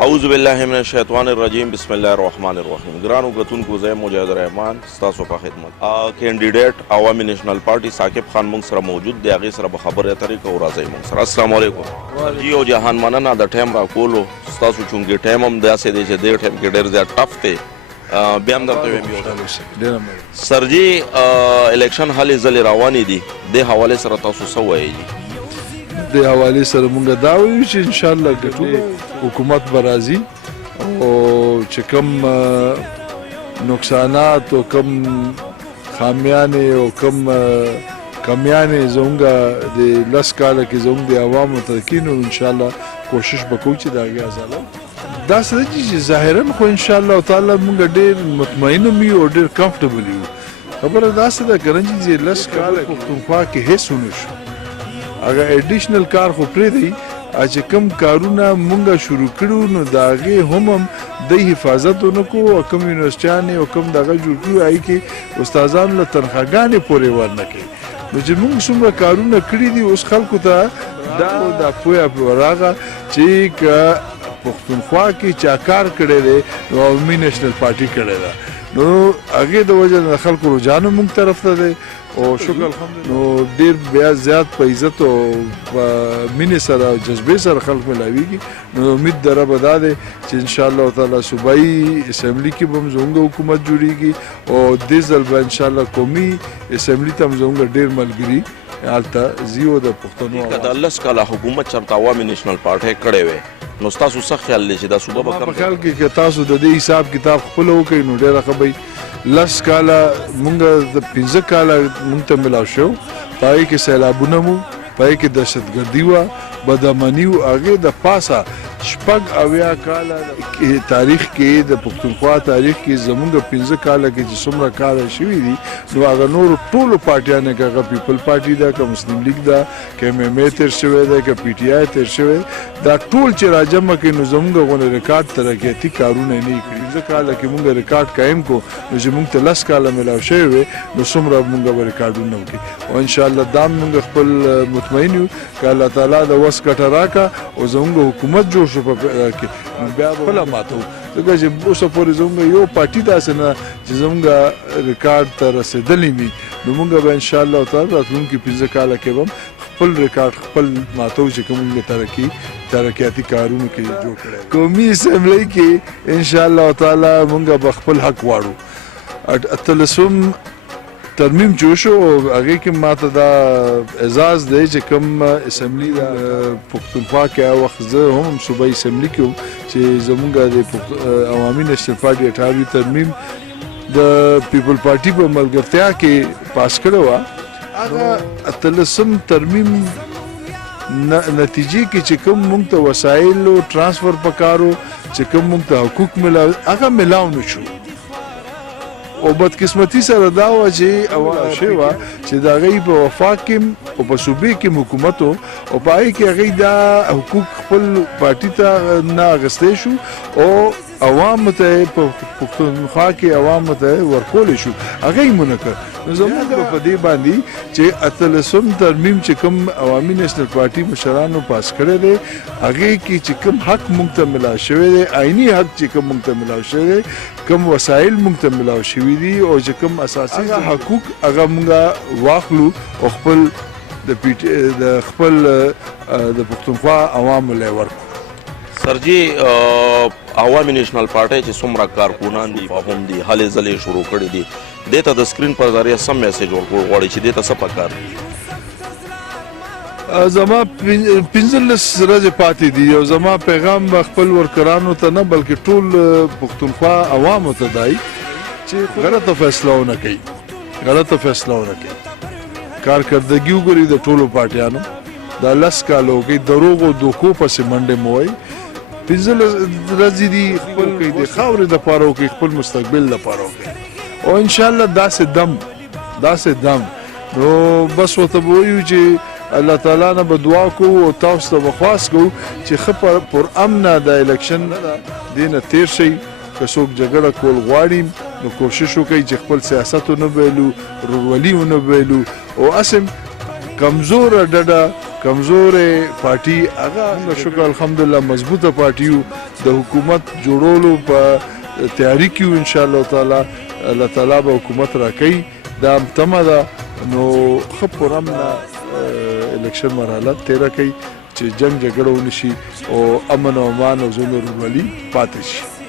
اعوذ بالله من الشیطان الرجیم بسم الله الرحمن الرحیم. ګرانو کتونکو زه مجاهد الرحمن ستاسو په خدمت. کینډیډیټ عوامي نیشنل پارټي ثاقب خان مونږ سره موجود دی، هغې سره به خبرې اترې کوو. راځئ مونږ سره. السلام علیکم. جی او جهان مننه د ټایم راکولو ستاسو، چونکې ټایم هم داسې دی چې دې ټایم کې ډېر زیات ټف دی. بیا هم درته وایم سر جي الیکشن هلې ځلې روانې دي، دې حوالې سره تاسو څه وایي دي؟ د حوالې سره مونږ دا وایو چې انشاءالله ګټو حکومت به راځي او چې کوم نقصانات او کوم خامیانې او کوم کمیانې زموږ د لس کاله کې زموږ د عوامو ته کینو، انشاءالله کوشش به کوو چې د هغې ازاله داسې ده چې ظاهرا خو انشاءالله تعالی مونږ ډېر مطمئن هم یو او ډېر کمفرټبل یو. خبره داسې ده که نه چې لس کاله پښتونخوا کې هېڅ ونه شو، هغه ایډیشنل کار خو پرېږدئ چې کوم کارونه مونږ شروع کړي نو د هغې هم د حفاظت ونه کړو او کوم یونیورسټیانې او کوم دغه جوړ کړي هغې کې استادانو له تنخواګانې پورې ورنه کړي. نو چې مونږ څومره کارونه کړي دي اوس خلکو ته دا پوهه ورغله چې که پښتونخوا کې چا کار کړی دی نو عوامي نیشنل پارټي کړی ده، نو هغې د وجه نه د خلکو رجحان هم مونږ طرف ته دی او شکر الحمدلله نو ډیر بیا زیات په عزت او په مینې سره او جذبې سره خلک ملاویږي. نو امید د ربه دا دی چې انشاءالله تعالی صوبایي اسمبلي کې به هم زموږ حکومت جوړیږي او دې ځل به انشاءالله قومي اسمبلي ته هم زموږ ډیر ملګري هلته ځي او د پښتنو که د لس کاله حکومت چېرته عوامي نیشنل پارټۍ کړی وی نو ستاسو څه خیال دی چې دا صوبه به په خیال کې که تاسو د دې حساب کتاب خپله وکړئ نو ډېره ښه به لس کاله مونږ د 15 کاله مونږ ته ملاو شو، په هغې کې سیلابونه مو، په هغې کې دهشتګردي وه، بدامني و، هغې د پاسه شپږ اویا کاله تاریخ کې د پښتونخوا تاریخ کې زمونږ 15 کاله کې چې څومره کاله شوي دي نو هغه نورو ټولو پارټیانو که هغه پیپل پارټي ده، که مسلم لیګ ده، که ایم ایم ای تېر شوی دی، که پی ټي آی تېر شوی، دا ټول چې راجمع کړي نو زمونږ غونې ریکارډ ترقیاتي کارونه یې نه یې کړي. 15 کاله کې مونږ ریکارډ قایم کړو نو چې مونږ ته 10 کاله میلاو شوی وی نو څومره مونږ به ریکارډونه وکړي او انشاءالله دا مونږ خپل مطمئن یو که الله تعالی د وس ګټه راکړه او زمونږ حکومت جوړ شو په کې نو بیا به خپله ماتو، ځکه چې اوسه پورې زموږ یو پارټي داسې نه چې زموږ ریکارډ ته رسېدلی وي نو موږ به انشاءالله تعالی راتلونکي 15 کاله کې به خپل ریکارډ خپل ماتو چې کوم موږ ترقیاتي کارونو کې جوړ کړی. قومي اسمبلۍ کې انشاءالله تعالی موږ به خپل حق غواړو. 18 ترمیم جوړ شو او هغې کې ماته دا اعزاز دی چې کوم اسمبلي د پښتونخوا کې هغه وخت زه هم صوبایي اسمبلي کې وم چې زموږ د عوامي نیشنل پارټي 18 ترمیم د پیپل پارټي په ملګرتیا کې پاس کړی وه. هغه 18 ترمیم نتیجې کې چې کوم موږ ته وسایلو ټرانسفر پکارو، چې کوم موږ ته حقوق ملاو، هغه ملاو نه شو او بدقسمتي سره دا وه چې شوې وه چې د هغوی په وفاق کې او په صوبې کې حکومت و او په هغې کې هغوی دا حقوق خپل پارټي ته نه اخیستی شو او عوامو ته په پښتونخوا کې عوامو ته ورکولی شو، هغه یې مونه کړ. نو زموږ به په دې باندې چې 18 ترمیم چې کوم عوامي نیشنل پارټي مشرانو پاس کړی دی هغې کې چې کوم حق موږ ته ملاو شوی دی، عیني حق چې کوم موږ ته ملاو شوی دی، کوم وسایل موږ ته ملاو شوي دي او چې کوم اساسي حقوق هغه موږ واخلو او خپل د خپل د پښتونخوا عوامو لی ورکړو. سر جي عوامي نیشنل پارټۍ چې څومره کارکونان دي فهم دي هلې ځلې شروع کړي دي دې ته د سکرین پر ذریعه سم میسیج ورکول غواړي چې دې ته څه پکار دي؟ زما 15 ورځې پاتې دي او زما پیغام به خپل ورکرانو ته نه بلکې ټول پښتونخوا عوامو ته دی چې غلطه فیصله ونه کوي، غلطه فیصله ونه کوي. کارکردګي وګورئ د ټولو پارټیانو، دا 10 کاله وکړئ، دروغ او دوکو پسې منډې مه وایئ. 15 ورځې دي خپل کوي د خاورې دپاره وکړئ، خپل مستقبل دپاره وکړئ او انشاءالله داسې دم نو بس ورته به وایو چې الله تعالی نه به دعا کوو او تاسو ته به خواست کوو چې ښه پر امنه د الیکشن دې نه تېر شئ. که څوک جګړه کول غواړي نو کوشش وکړئ چې خپل سیاست ونه بایلو، ورورولي ونه بایلو او اسم کمزوره ډډه کمزورې پارټي هغه شکر الحمدلله مضبوطه پارټي وو د حکومت جوړولو په تیاری کې وو انشاءالله تعالی الله تعالی به حکومت راکوي دا هم تمه ده نو ښه پرامنه الیکشن مرحله تېره کوي چې جنګ جګړه ونه شي او امن او امان او ژوند ورورولي پاتې شي